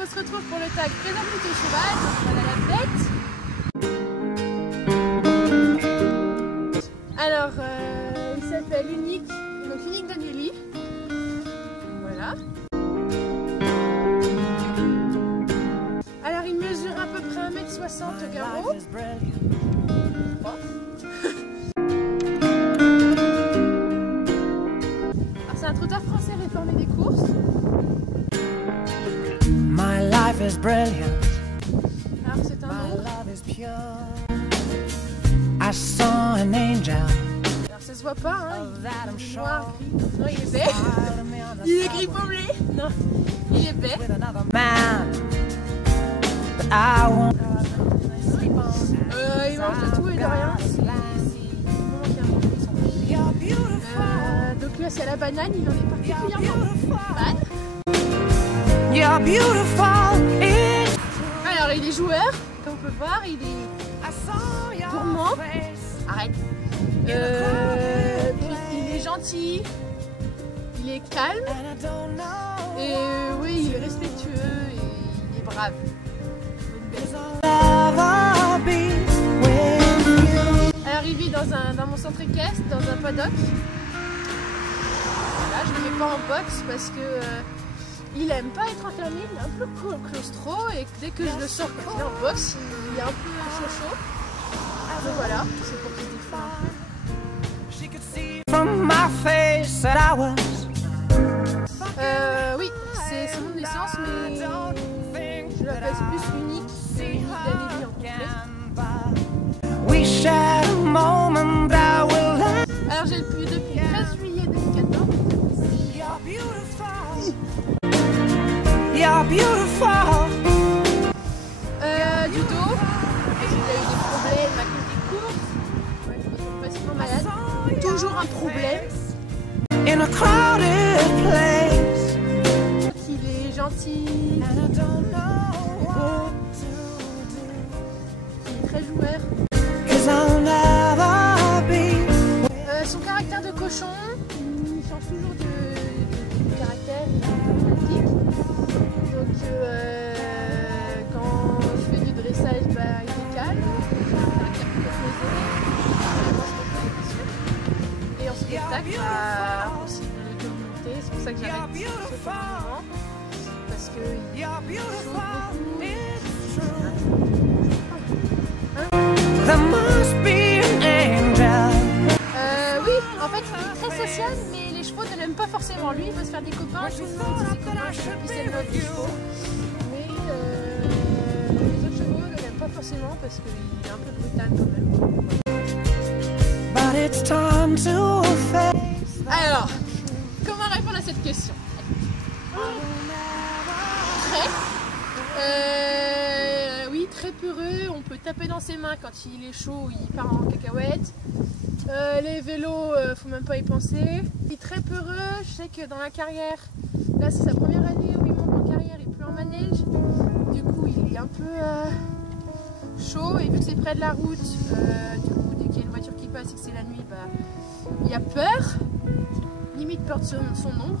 on se retrouve pour le tag Présente-nous ton cheval. Voilà la bête. Alors, il s'appelle Unique, donc Unique Danieli. Voilà. Alors, il mesure à peu près 1m60 au garrot. C'est un trotteur français réformé des courses. My life is brilliant. Alors c'est un nom. I saw an angel. Alors ça se voit pas, hein. Il est noir, gris. Non, il est vert. Il est gris pommelé. Non, il est vert. Man, but I won't. Il mange de tout et de rien. Donc là c'est à la banane, il en est particulièrement fan. You're beautiful. Alors il est joueur, comme on peut voir, il est gourmand. Arrête. Il est gentil, il est calme, et oui, il est respectueux et il est brave. Alors il vit dans mon centre équestre, dans un paddock. Voilà, je ne le mets pas en box parce que il aime pas être enfermé, il est un peu claustro et dès que je le sors quand il est en box, il est un peu chaud. Donc voilà, c'est pour qu'il se défende un peu. Oui, c'est son nom de naissance, mais je l'appelle plus Unique, c'est Unique Danieli en complet. Alors j'ai le plus depuis 13 juillet 2014. You're beautiful. Du dos, parce qu'il a eu des problèmes à cause des courses. Ouais, je me sens facilement malade. Toujours un problème. In a crowded place. Il est gentil, il est beau, il est très joueur. Son caractère de cochon, il change toujours de caractère, politique. Donc quand je fais du dressage, il est calme, il a un caractère plus composé. Et en spectacle, aussi de l'autonomité, c'est pour ça que j'arrête de sauter un moment. Parce qu'il chauffe beaucoup. Oui, en fait, il est très social, mais les chevaux ne l'aiment pas forcément. Lui, il veut se faire des copains, ses copains, je puis c'est le mode des chevaux. Mais les autres chevaux ne l'aiment pas forcément parce qu'il est un peu brutal quand même. Alors, comment répondre à cette question? Oui, très peureux, on peut taper dans ses mains quand il est chaud, il part en cacahuète. Les vélos, faut même pas y penser. Il est très peureux, je sais que dans la carrière, là c'est sa première année où il monte en carrière et plus en manège. Du coup il est un peu chaud et vu que c'est près de la route, du coup dès qu'il y a une voiture qui passe et que c'est la nuit, il a peur, limite peur de son ombre.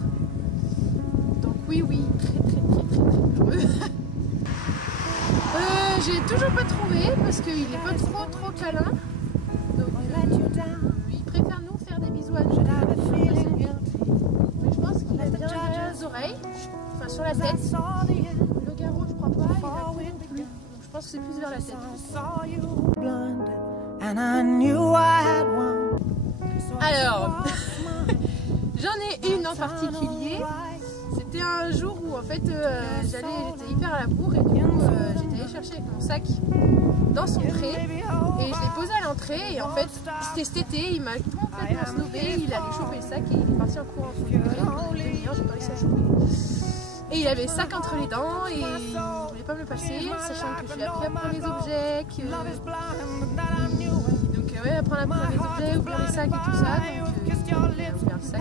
Donc oui, très peureux. J'ai toujours pas trouvé parce qu'il est pas trop câlin. Donc il préfère nous faire des bisous à nous. Mais je pense qu'il a bien les oreilles, enfin sur la tête. Le garrot je crois pas, il a pas non plus. Donc je pense que c'est plus vers la tête. Alors, j'en ai une en particulier. C'était un jour où en fait j'étais hyper à la bourre et du coup j'étais allée chercher avec mon sac dans son pré et je l'ai posé à l'entrée et en fait c'était cet été, il m'a complètement snobé, il allait choper le sac et il est parti en courant sur le pré, j'ai pas réussi à choper. Et il avait le sac entre les dents et il voulait pas me le passer, sachant que je lui ai appris à prendre les objets, donc ouais, apprendre à prendre les objets, ouvrir les sacs et tout ça, donc il a ouvert le sac.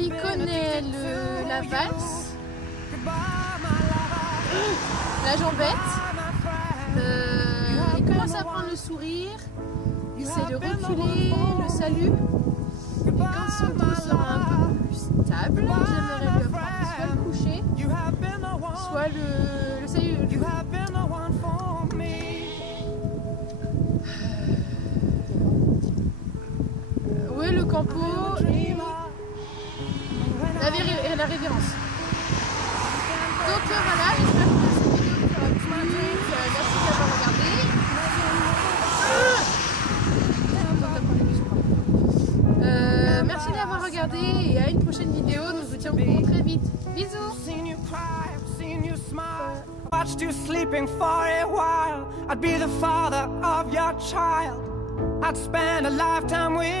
Il connaît la valse, la jambette, il commence à prendre le sourire, il sait le reculer, le salut, quand son dos sera un peu plus stable, j'aimerais lui apprendre soit le coucher, soit le salut. Ouais, le campo et la révérence. Donc voilà, j'espère que cette vidéo vous aura plu. Merci d'avoir regardé. Merci d'avoir regardé et à une prochaine vidéo. Nous vous tiens au courant très vite. Bisous. Watched you sleeping for a while. I'd be the father of your child. I'd spend a lifetime with